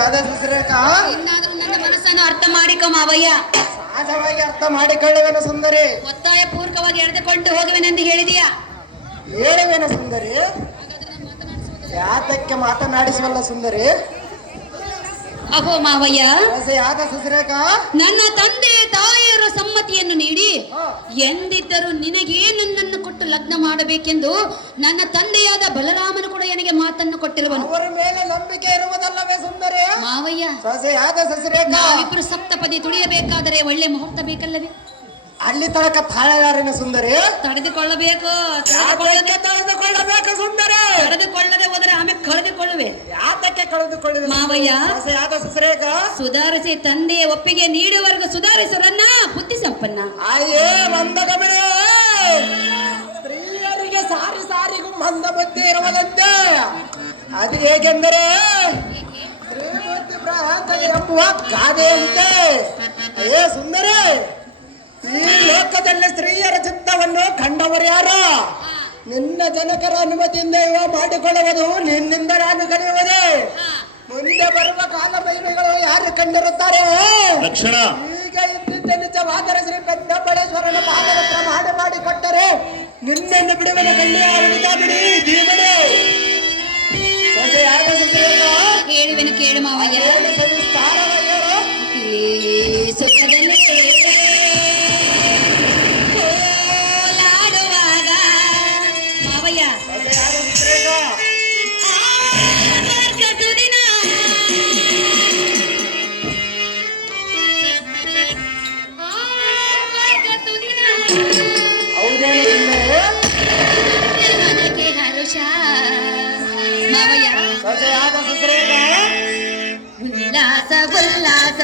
ಆದ ಸಸರೇಕ ಇನ್ನಾದ್ರೂ ನನ್ನ ಮನಸ್ಸನ್ನು ಅರ್ಥ ಮಾಡಿಕೊ ಮಾವಯ್ಯ. ಸಹಜವಾಗಿ ಅರ್ಥ ಮಾಡಿಕೊಳ್ಳುವೆನು ಸುಂದರಿ. ಒತ್ತಾಯ ಪೂರ್ವಕವಾಗಿ ಎಳೆದುಕೊಂಡು ಹೋಗುವೆನೆಂದು ಹೇಳಿದೀಯಾ? ಹೇಳುವೆನು ಸುಂದರಿ. ಯಾತಕ್ಕೆ ಮಾತನಾಡಿಸುವಲ್ಲ ಸುಂದರಿ. ಅಹೋ ಮಾವಯ್ಯ, ಆದ ಸಸರೇಕ ನನ್ನ ತಂದೆ ತಾಯಿಯರ ಸಮ್ಮತಿಯನ್ನು ನೀಡಿ ಎಂದಿದ್ದರೂ ನಿನಗೇ ನನ್ನನ್ನು ಕೊಟ್ಟು ಲಗ್ನ ಮಾಡಬೇಕೆಂದು ನನ್ನ ತಂದೆಯಾದ ಬಲರಾಮನು ಕೂಡ ನನಗೆ ಮಾತನ್ನು ಕೊಟ್ಟಿರುವನು. ಅವರ ಮೇಲೆ ನಂಬಿಕೆ ಇರುವುದಲ್ಲವೇ ಸುಂದರಿ. ಮಾವಯ್ಯ, ಆದ ಸಸರೇಕ ನಾವಿಬ್ರು ಸಪ್ತಪದಿ ತುಳಿಯಬೇಕಾದರೆ ಒಳ್ಳೆ ಮುಹೂರ್ತ ಬೇಕಲ್ಲವೇ? ಅಲ್ಲಿ ತನಕ ತಾಳಲಾರಿನ ಸುಂದರಿ. ತಡೆದುಕೊಳ್ಳಬೇಕು. ತಡೆದುಕೊಳ್ಳಬೇಕು ಸುಂದರಿ. ತಡೆದುಕೊಳ್ಳದೆ ಹೋದರೆ ಆಮೇಲೆ ಕಳೆದುಕೊಳ್ಳುವೆ. ಯಾತಕ್ಕೆ ಕಳೆದುಕೊಳ್ಳುವೆ ಮಾವಯ್ಯ, ಆದ ಸಸರೇಕ ಸುಧಾರಿಸಿ ತಂದೆಯ ಒಪ್ಪಿಗೆ ನೀಡುವವರೆಗೂ ಸುಧಾರಿಸರನ್ನ ಬುದ್ಧಿ ಸಂಪನ್ನ. ಅಯ್ಯೇ ಮಂದ ಗಮನ. ಸ್ತ್ರೀಯರಿಗೆ ಸಾರಿ ಸಾರಿಗೂ ಮಂದ ಬುದ್ಧಿ ಇರುವುದಂತೆ. ಅದು ಹೇಗೆಂದರೆ ಸ್ತ್ರೀ ಬುದ್ಧಿ ಭ್ರಾಂತಗೆ ಎಂಬುವ ಗಾದೆಯಂತೆ. ಅಯ್ಯೇ ಸುಂದರಿ, ಈ ಲೋಕದಲ್ಲಿ ಸ್ತ್ರೀಯರ ಚಿತ್ತವನ್ನು ಕಂಡವರು ಯಾರು? ನಿನ್ನ ಜನಕರ ಅನುಮತಿಯಿಂದ ಇವ ಮಾಡಿಕೊಳ್ಳುವುದು, ನಿನ್ನಿಂದ ನಾನು ಕಲಿಯುವುದೇ. ಮುಂದೆ ಬರುವ ಕಾಲ ಮಹಿಮೆಗಳು ಯಾರು ಕಂಡಿರುತ್ತಾರೆ? ಲಕ್ಷಣ ಈಗ ಇದ್ದಿದ್ದ ನಿಜವಾದರೆ ಶ್ರೀ ಪದ್ಮಬಳೇಶ್ವರನ ಪಾದಪತ್ರ ಮಾಡಿಕೊಟ್ಟರೆ ನಿನ್ನೆನ್ನು ಬಿಡುವನ ಕಲ್ಯಾಣ ಬಿಡಿ ದೀವನೆ. ಹೇಳುವೆನು ಕೇಳು ಮಾವಯ್ಯ. ಈ ಸುಖದಲ್ಲಿ ಓಲಾಡುವಾಗ ಮಾವಯ್ಯ, ಮಾರ್ಗದುದಿನ ನನಗೆ ಹರುಷ ಮಾವಯ್ಯ. ಉಲ್ಲಾಸ ಉಲ್ಲಾಸ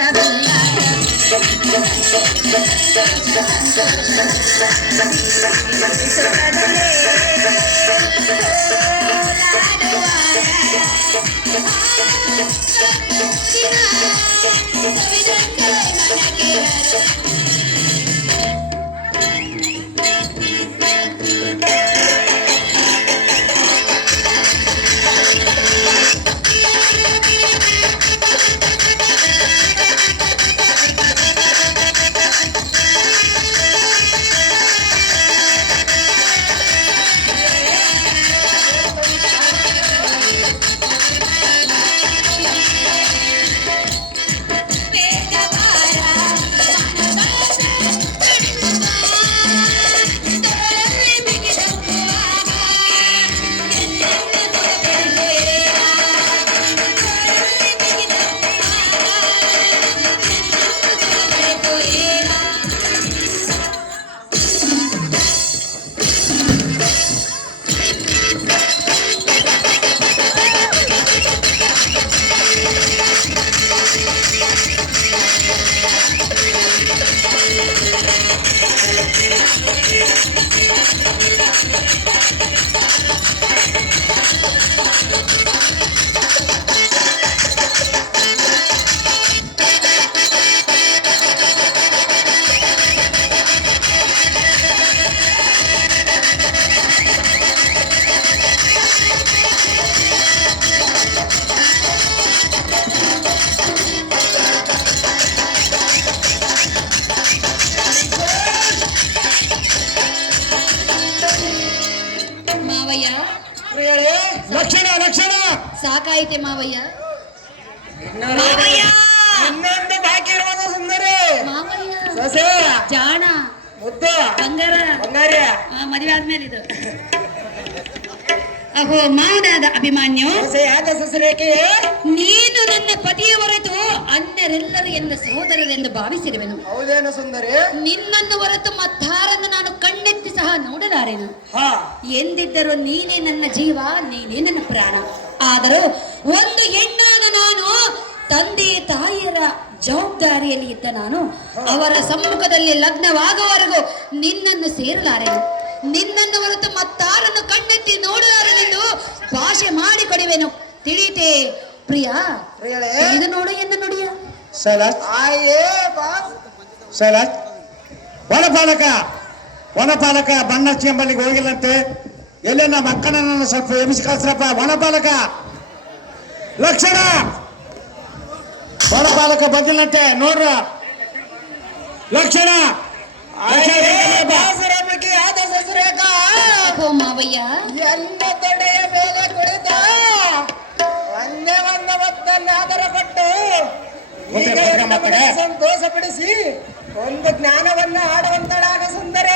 ಮಾವಯ್ಯ. ಲಕ್ಷಣ ಲಕ್ಷಣ ಸಾಕಾಯಿತೆ ಮಾವಯ್ಯ. ಇನ್ನೊಂದು ಬಾಕಿ ಇರುವುದು ಸುಂದರಿ. ಮಾವಯ್ಯ ಸೊಸೆ ಜಾಣ ಮುದ್ದು ಬಂಗಾರ ಬಂಗಾರಿ. ಮದುವೆ ಆದ್ಮೇಲೆ ಇದು. ಅಹೋ ಮಾವನಾದ ಅಭಿಮಾನ್ಯು, ಯಾಕ ಸಸರೇಕೆ ನೀನು ನನ್ನ ಪತಿಯ ಹೊರತು ಅನ್ಯರೆಲ್ಲರೂ ಎನ್ನ ಸಹೋದರರೆಂದು ಭಾವಿಸಿರುವೆನು. ಹೌದೇನು ಸುಂದರಿ? ನಿನ್ನನ್ನು ಹೊರತು ಮತ್ತಾರನ್ನು ನಾನು ಕಣ್ಣೆತ್ತಿ ಸಹ ನೋಡಲಾರೆನು. ಹಾ, ಎಂದಿದ್ದರೂ ನೀನೇ ನನ್ನ ಜೀವ, ನೀನೇ ನನ್ನ ಪ್ರಾಣ. ಆದರೂ ಒಂದು ಹೆಣ್ಣಾದ ನಾನು ತಂದೆ ತಾಯಿಯರ ಜವಾಬ್ದಾರಿಯಲ್ಲಿ ಇದ್ದ ನಾನು ಅವರ ಸಮ್ಮುಖದಲ್ಲಿ ಲಗ್ನವಾಗುವವರೆಗೂ ನಿನ್ನನ್ನು ಸೇರಲಾರೆನು. ನಿನ್ನನ್ನು ಹೊರತು ಮತ್ತಾರನ್ನು ಕಣ್ಣೆತ್ತಿ ನೋಡಲಾರೆನೆಂದು ಭಾಷೆ ಮಾಡಿಕೊಡುವೆನು. ತಿಳಿತೇ ಪ್ರಿಯ? ಇದು ನೋಡು ಎನ್ನ ನುಡಿಯ. ವನಪಾಲಕ ಬಣ್ಣಚ್ಚಿ ಎಂಬಲ್ಲಿಗೆ ಹೋಗಿಲ್ಲಂತೆ. ಎಲ್ಲ ನಮ್ಮ ಅಕ್ಕನನ್ನು ಸ್ವಲ್ಪ ಎಬ್ಬಿಸಿ ಕಳಿಸ್ರಪ್ಪ. ವನಪಾಲಕ ಲಕ್ಷಣ ವರಪಾಲಕ ಬಂದಿಲ್ಲಂತೆ ನೋಡ್ರ ಲಕ್ಷಣ ಬಾಸುರಮುಖಿ ಆದ ಸಸುರೇಕ ಓ ಮಾವಯ್ಯ ಎಲ್ಲ ತೊಡೆಯ ಮೇಲೆ ಕುಳಿತ ಒಂದೇ ಒಂದವತ್ತಲ್ಲಿ ಆದರ ಕೊಟ್ಟು ಈಗ ಎಲ್ಲವನ್ನ ಸಂತೋಷಪಡಿಸಿ ಒಂದು ಜ್ಞಾನವನ್ನ ಆಡುವಂತಳಾಗ ಸುಂದರ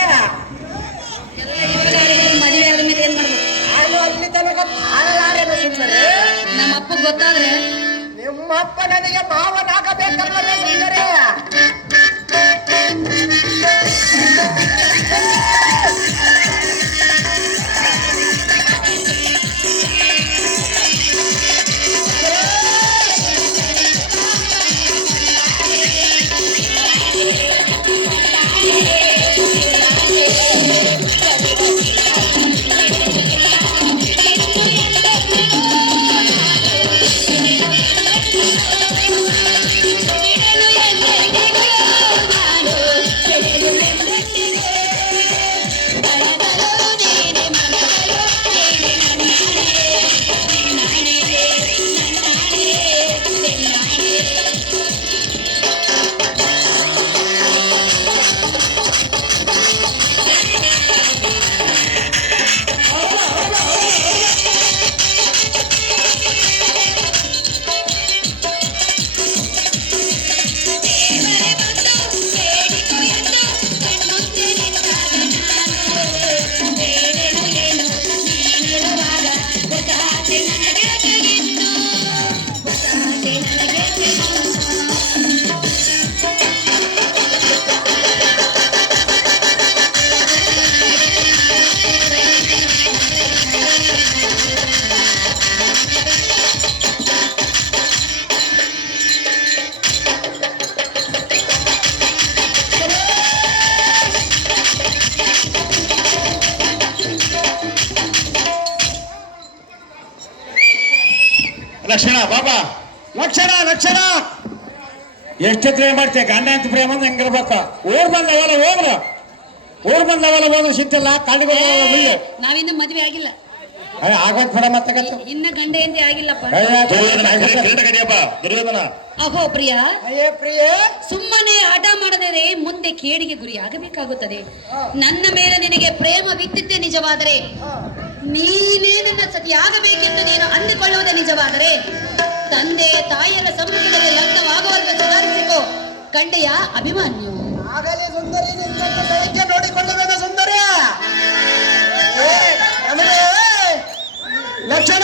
ಮದುವೆ ಆದ ಮೇಲೆ ಏನ್ ಮಾಡ್ಬೇಕು? ನಾನು ಅಲ್ಲಿ ತನಕ ಆಳಲಾರೆನ ಸುಂದರ ನಮ್ಮ ಅಪ್ಪ ಗೊತ್ತಾದ್ರೆ ನಿಮ್ಮಪ್ಪ ನನಗೆ ಮಾವನಾಗಬೇಕಲ್ಲ ಸುಂದರ ಲಕ್ಷಣ ಬಾಬಾ ಲಕ್ಷಣ ಎಷ್ಟೊತ್ತು ಏನ್ ಮಾಡ್ತೀಯ ಗಂಡ ಅಂತ ಪ್ರೇಮ ಅಂದ್ರೆ ಹೆಂಗಿರ್ಬೇಕು ಊರ್ ಬಂದವಲ್ಲ ಹೋದ್ರು ಸಿಟ್ಟಿಲ್ಲ ಕಾಡಿಗೆ ನಾವಿನ್ನ ಮದ್ವೆ ಆಗಿಲ್ಲ, ಆಗೋದ್ ಬಿಡ ಮತ್ತೆ ಇನ್ನ ಗಂಡ ಎಂದೇ ಆಗಿಲ್ಲಪ್ಪ. ದುರ್ಯೋಧನ ಅಹೋ ಪ್ರಿಯ, ಅಯ್ಯೇ ಪ್ರಿಯ ಸುಮ್ಮನೆ ಆಟ ಮಾಡದರೆ ಮುಂದೆ ಕೇಡಿಗೆ ಗುರಿಯಾಗಬೇಕಾಗುತ್ತದೆ. ನನ್ನ ಮೇಲೆ ನಿನಗೆ ಪ್ರೇಮ ಬಿದ್ದಿದ್ದೇ ನಿಜವಾದರೆ, ನೀನೇ ನನ್ನ ಸತಿಯಾಗಬೇಕೆಂದು ನೀನು ಅಂದುಕೊಳ್ಳುವುದು ನಿಜವಾದರೆ, ತಂದೆ ತಾಯಿಯರ ಸಮ್ಮುಖದಲ್ಲಿ ಲಗ್ನವಾಗುವವರೆಗೂ ಸುಧಾರಿಸಿಕೋ. ಕಂಡೆಯ ಅಭಿಮಾನ್ಯು ಆಗಲೇ ಸುಂದರಿ ನಿನ್ನನ್ನು ಬೆಳಗ್ಗೆ ನೋಡಿಕೊಳ್ಳುವೆನು ಸುಂದರ ಲಕ್ಷಣ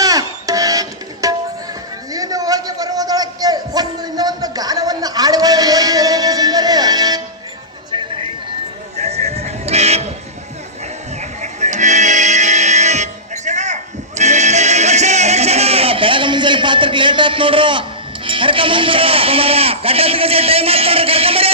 ನೀನು ಹೋಗಿ ಬರುವುದಕ್ಕೆ ಇನ್ನೊಂದು ಗಾನವನ್ನು ಆಡುವ ಹೋಗಿ ಸುಂದರ ಬೆಳಗ ಮುಂಜಾನೆ ಪಾತ್ರಕ್ಕೆ ಲೇಟ್ ಆತ್ ನೋಡ್ರು ಕರ್ಕೊಂಬಂದ್ರ ಟೈಮ್ ಆತ್ ನೋಡ್ರಿ ಕರ್ಕೊಂಬರಿ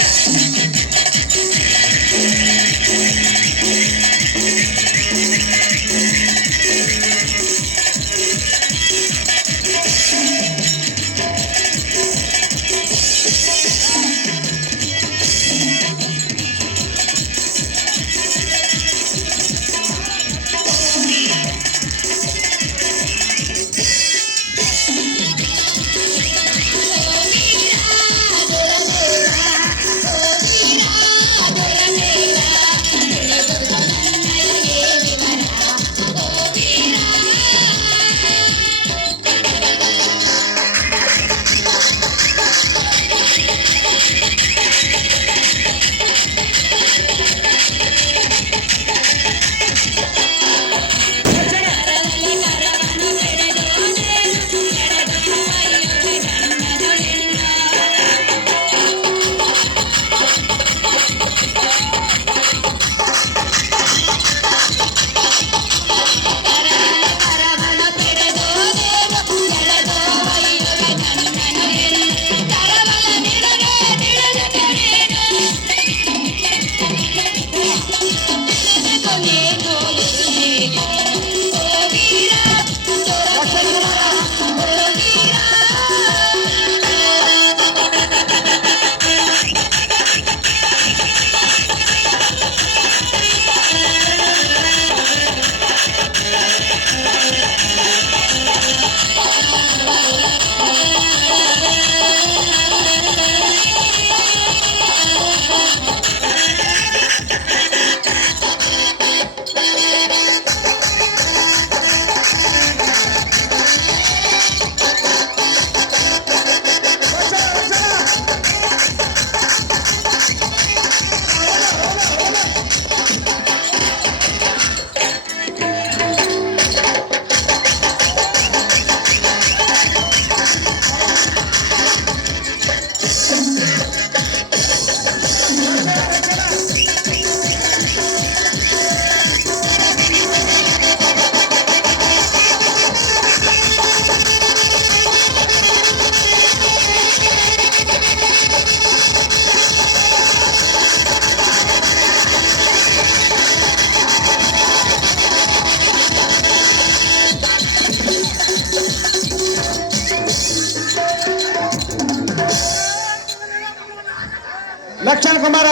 ಲಕ್ಷಣ ಕುಮಾರ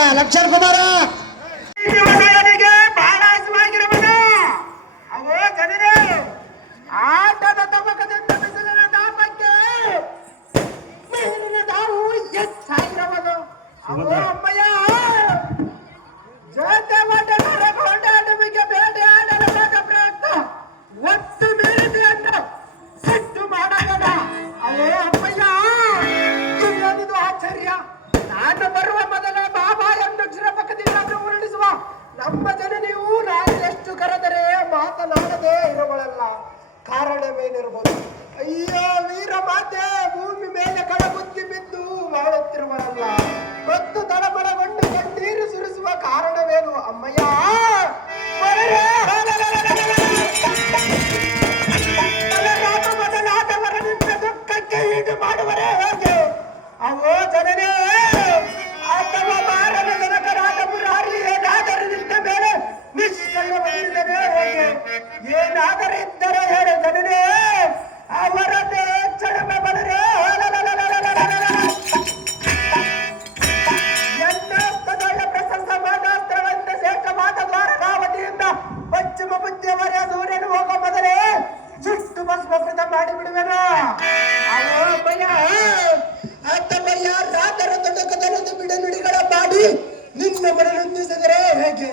ಇವನಿಗೆ ಬಹಳ ಹಸುವಾಗಿರುವನು. ಅವೋ ಜನರೇ, ಆಟದ ತಮಕದಿಂದ ಬಿಸಿಲಿನ ತಾಪಕ್ಕೆ ಮೇಲಿನ ತಾವು ಹೆಚ್ಚಾಗಿರುವನು. ಅವೋ ಅಮ್ಮಯ್ಯ, ಜೊತೆ ಒಡ್ಡನಾಡ ಕೊಂಡಾಡುವಿಗೆ ಬೇಟೆಯಾಡಲು ಪ್ರಯತ್ನ ಒತ್ತು ಮೀರಿದೆ ಅಂತ ಸಿಟ್ಟು ಮಾಡಬೇಡ. ಅವೋ ಅಮ್ಮಯ್ಯ, ಇದು ಆಶ್ಚರ್ಯ. ನಾನು ಬರುವ ಮೊದಲ ಬಾಬಾ ಎಂದು ಕ್ಷರಪಕ್ಕದಿಂದ ಉರುಳಿಸುವ ನಮ್ಮ ಜನನಿಯೂ ನಾನು ಎಷ್ಟು ಕರೆದರೆ ಮಾತನಾಡದೆ ಇರುವಳಲ್ಲ. ಕಾರಣವೇನಿರಬಹುದು? ಅಯ್ಯೋ ವೀರ ಮಾತೆ, ಭೂಮಿ ಮೇಲೆ ಕಳಬುದ್ದಿ ಬಿದ್ದು ಮಾಡುತ್ತಿರುವಳಲ್ಲ. ಮತ್ತು ತಳಮಳಗೊಂಡು ಕಣ್ಣೀರು ಸುರಿಸುವ ಕಾರಣವೇನು ಅಮ್ಮಯ್ಯ? ಮೊದಲಾದವರನಿಂದ ದುಃಖಕ್ಕೆ ಈಡು ಮಾಡುವರೇ ಹೇಗೆ? ಅವೋ ಜನನೇ, ಅಥವಾ ಮಾರನ ಜನಕರಾದ ಮುರಾರಿ ಏನಾದರೂ ನಿಂತ ಮೇಲೆ ನಿಷ್ಕಳ್ಳ ಬಂದಿದ್ದನೇ ಹೇಗೆ? ಏನಾದರೂ ಇದ್ದರೆ ಹೇಳು ಜನನೇ, ಅವರನ್ನೇ ಚಡಮೆ ಬಲರೇ. ಎನ್ನೊತ್ತದೊಳ್ಳ ಪ್ರಶಸ್ತ ಮಾತಾಸ್ತ್ರವಂತ ಶ್ರೇಷ್ಠವಾದ ದ್ವಾರಕಾವತಿಯಿಂದ ಪಶ್ಚಿಮ ಬುದ್ಧಿಯವರೆಯ ಸೂರ್ಯನು ಹೋಗುವ ಮೊದಲೇ ಸುಟ್ಟು ಭಸ್ಮಕೃತ ಮಾಡಿಬಿಡುವೆನು. ಅವೋ ಭಯ ಅತ್ತಮಯ್ಯ, ರಾತರ ತೊಡಕದಲ್ಲದು ಬಿಡನುಡಿಗಳ ಮಾಡಿ ನಿನ್ನ ಮನನೊಂದಿಸಿದರೆ ಹೇಗೆ?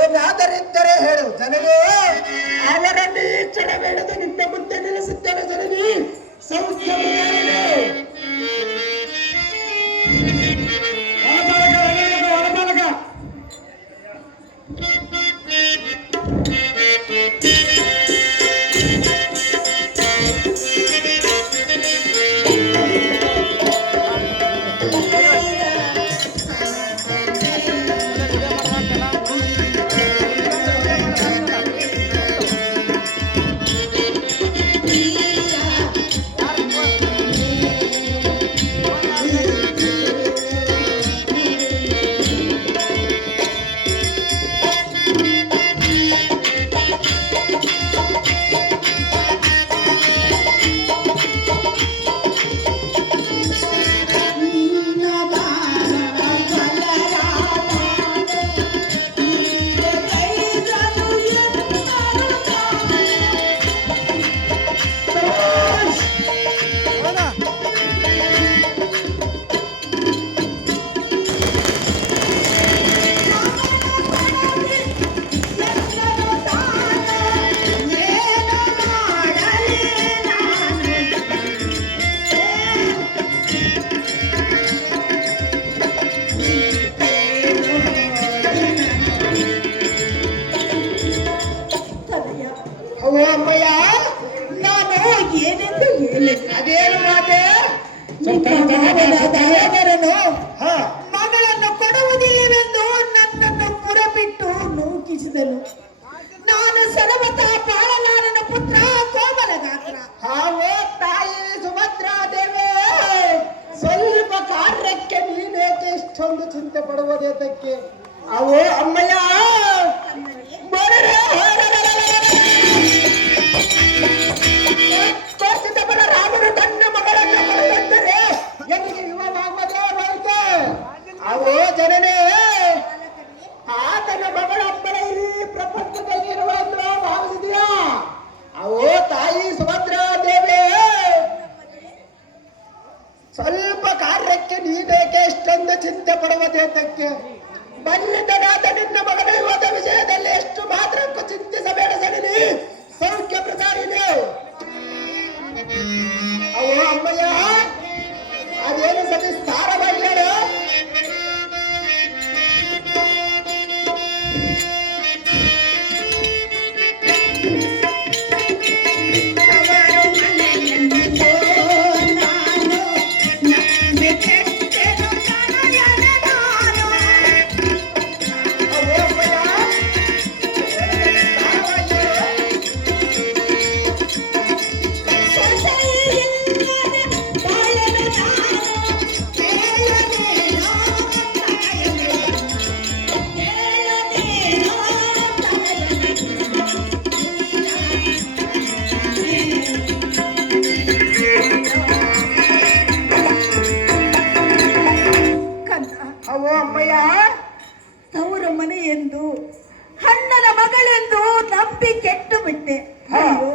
ಏನಾದರಿದ್ದರೆ ಹೇಳು ಜನನೇ, ಅವರನ್ನು ಈ ಕ್ಷಣ ಬೇಡದು ನಿನ್ನ ಮುಂದೆ ನಿಲ್ಲಿಸುತ್ತೇನೆ ಜನನಿ. ಸೌಖ್ಯ ಅಮ್ಮಯ್ಯ, ನಾನು ಏನೆಂದು ಹೇಳಿ ಅದೇನು ಮಾತೆ? ಸಹೋದರನು ಮಗಳನ್ನು ಕೊಡುವುದಿಲ್ಲವೆಂದು ನನ್ನನ್ನು ಪುರಬಿಟ್ಟು ನೂಕಿಸಿದನು. ನಾನು ಸರ್ವತ ಪಾಳಲಾರನ ಪುತ್ರ ಕೋಮಲ ಗಾತ್ರ. ಹಾವೋ ತಾಯಿ ಸುಭದ್ರಾ ದೇವಿ, ಸ್ವಲ್ಪ ಕಾರ್ಯಕ್ಕೆ ನೀನೇಕೆ ಇಷ್ಟೊಂದು ಚಿಂತೆ ಪಡುವುದೇತಕ್ಕೆ? ಅವೋ ಅಮ್ಮಯ್ಯ, ರಾಮನು ತನ್ನ ಮಗಳನ್ನು ಕೊಡುವಂದರೆ ಎಲ್ಲಿಗೆ ಯುವವಾಗುವುದೇ ಬರುತ್ತೆ. ಅವೋ ಜನನೇ, ಆತನ ಮಗಳೊಬ್ಬಳ ಈ ಪ್ರಪಂಚದಲ್ಲಿ ಇರುವ ಭಾವಿಸಿದೆಯಾ? ಅವೋ ತಾಯಿ ಸುಭದ್ರಾ ದೇವಿ, ಸ್ವಲ್ಪ ಕಾರ್ಯಕ್ಕೆ ನೀನೇಕೆ ಇಷ್ಟೊಂದು ಚಿಂತೆ ಪಡುವುದೇತಕ್ಕೆ? ಬಲ್ಲಿದನಾದ ನಿನ್ನ ಮಗನ ಯುವದ ವಿಷಯದಲ್ಲಿ ಎಷ್ಟು ಮಾತ್ರಕ್ಕೂ ಚಿಂತಿಸಬೇಡ ಸರಿನಿ. ಸೌಖ್ಯ ಪ್ರಸಾರಿದೆ. ಅವೋ ಅಮ್ಮಯ್ಯ, ಅದೇನು ಸವಿಸ್ತಾರವಾಗಿ ಹೇಳು. ಸೊಸೆಯಿಲ್ಲದೆ ಬಾಳನ ನಾನು ತವರ ಮನೆ ಎಂದು ಅಣ್ಣನ ಮಗಳೆಂದು ನಂಬಿ ಕೆಟ್ಟು ಬಿಟ್ಟೆ. ಅಯ್ಯೋ,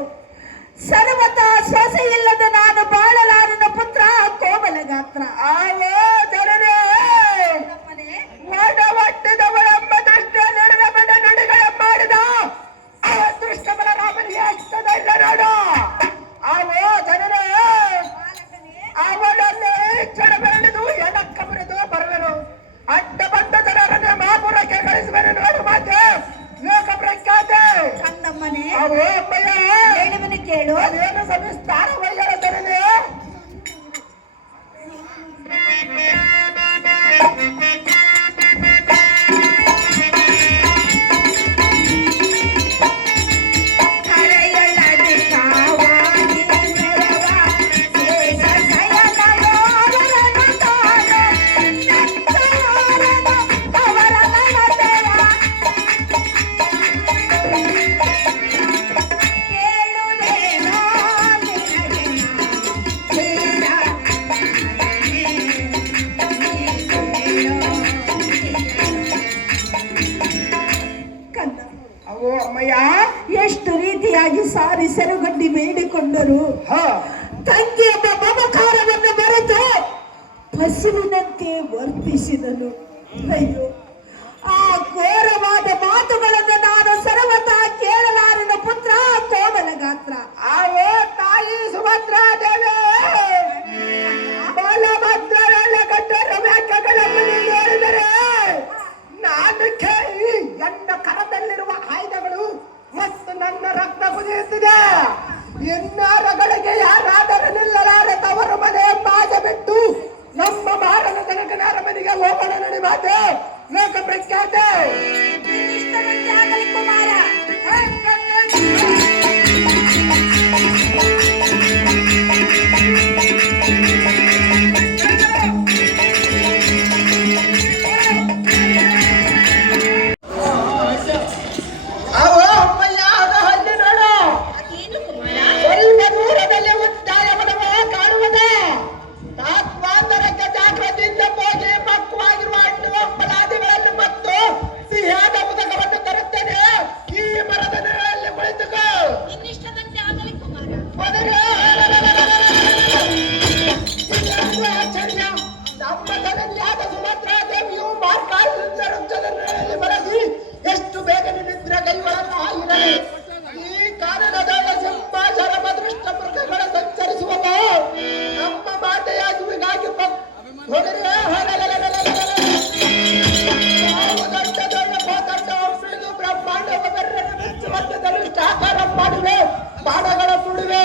ಸರ್ವತ ಸೊಸೆ ಇಲ್ಲದ ನಾನು ಬಾಳಲಾರನ ಪುತ್ರ ಕೋಮಲ ಗಾತ್ರ. ಆವೋ ಜನರೇ, ಒಟ್ಟದವಳೆಂಬ ದೃಷ್ಟ ನಡೆದ ಬಡ ನುಡಿಗಳ ಮಾಡಿದ ಅದೃಷ್ಟ ಬಲರಾಮನಿಗೆ ಅಷ್ಟದ ಇಲ್ಲ ನೋಡು. ಆವೋ ಜನರೇ, ಅವಳನ್ನೇ ಕ್ಷಣ ಬೆಳೆದು ಎಡಕ್ಕ ಬರೆದು ಬರುವೆನು. ಅಡ್ಡ ಬಂದ ಜನರನ್ನೇ ಮಾಪುರಕ್ಕೆ ಕಳಿಸುವೆನು ನೋಡು. ಮಾತೆ ಲೋಕ ಪ್ರಖ್ಯಾತೆ ಕಣ್ಣಮ್ಮನೆ. ಅವೋ ಅಮ್ಮಯ್ಯ, ಹೇಳುವನು ಕೇಳು. ಅದೇನು ಸವಿಸ್ತಾರ ವೈಗಳ ಜನರೇ. ಎಷ್ಟು ರೀತಿಯಾಗಿ ಸಾರಿ ಸೆರಗಡ್ಡಿ ಬೇಡಿಕೊಂಡರು. ತಂಗಿ ಎಂಬ ಮಮಕಾರವನ್ನು ಮರೆತು ಹಸುವಿನಂತೆ ವರ್ತಿಸಿದನು. ಅಯ್ಯೋ, ಆ ಘೋರವಾದ ಮಾತುಗಳನ್ನು ನಾನು ಸರ್ವತ ಕೇಳಲಾರನ ಪುತ್ರ ಕೋಮಲ ಗಾತ್ರ. ಆವೋ ತಾಯಿ ಸುಭದ್ರಾ ದೇವಿ, ಬಲಭದ್ರರೆಲ್ಲ ಕಟ್ಟರ ವ್ಯಾಖ್ಯಗಳನ್ನು ಹೇಳಿದರೆ ನಾನು ಕೇಳಿ ನನ್ನ ಕರದಲ್ಲಿರುವ ಆಯುಧಗಳು ಮತ್ತು ನನ್ನ ರಕ್ತ ಕುದಿಯುತ್ತಿದೆ. ಇನ್ನಾರಗಳಿಗೆ ಯಾರಾದರೂ ನಿಲ್ಲಲಾರ ತವರು ಮನೆ ಬಾಜ ಬಿಟ್ಟು ನಮ್ಮ ಮಾರನ ಜನಕನಾರ ಮನೆಗೆ ಹೋಗೋಣ ನಡಿ. ಮಾತೆ ಲೋಕ ಪ್ರಖ್ಯಾತೆ ಕುಮಾರ. ಎಷ್ಟು ಬೇಗನೆ ನಿದ್ರೆ ಕೈಗಳನ್ನು ಆಗಿರಲಿ. ಈ ಕಾರಣದ ಸಿಂಹಾಸನ ಅದೃಷ್ಟ ಮೃಗಗಳ ಸಂಚರಿಸುವಲ್ಲ ನಮ್ಮ ಮಾತೆಯಾಗುವಿಗಾಗಿ ಬ್ರಹ್ಮಾಂಡ ಆಕಾರ ಮಾಡಿವೆ ಬಾಣಗಳ ಸುಡುವೆ.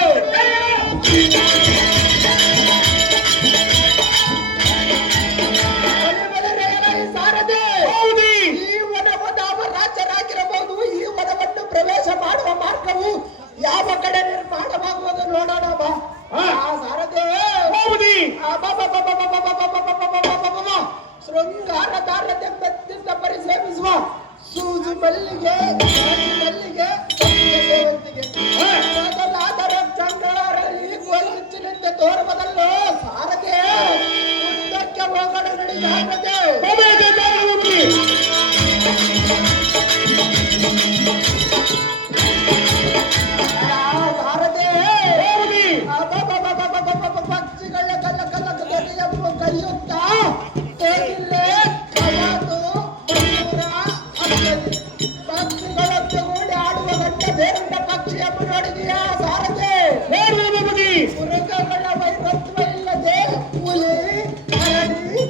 ಪ್ರವೇಶ ಮಾಡುವ ಮಾರ್ಗವು ಯಾವ ಕಡೆ ನಿರ್ಮಾಣವಾಗುವುದು ನೋಡೋಣ ಬಾ. ಸಾರಥಿ ಶೃಂಗಾರ ದಾರದಿಂದ ಪರಿಸೇವಿಸುವ ಸೂಜಿ ಮಲ್ಲಿಗೆ ಮಲ್ಲಿಗೆ ಸೇವಂತಿಗೆ ಮೊದಲಾದ ಚಂದ್ರರಲ್ಲಿ ಗೋರುಚ್ಚಿನಿಂದ ತೋರುವುದಲ್ಲೋ ಸಾರಥಿ ಮುಂದಕ್ಕೆ ಹೋಗೋಣ ನಡಿ. ಪಕ್ಷಿಗಳ ಕಲ್ಲ ಕಲ್ಲ ಕೈಯುತ್ತ ಹೇಗಿಲ್ಲೇ ಪಕ್ಷಿಗಳೊಟ್ಟುಗೂಡಿ ಆಡುವ ಗಂಟೆ ಬೇರೆ ಪಕ್ಷಿಯನ್ನು ನೋಡಿದೆಯಾ ಸಾರಥಿ? ಮೃಗಗಳ ವೈರತ್ವ ಇಲ್ಲದೆ ಹುಲಿ, ಕರಡಿ,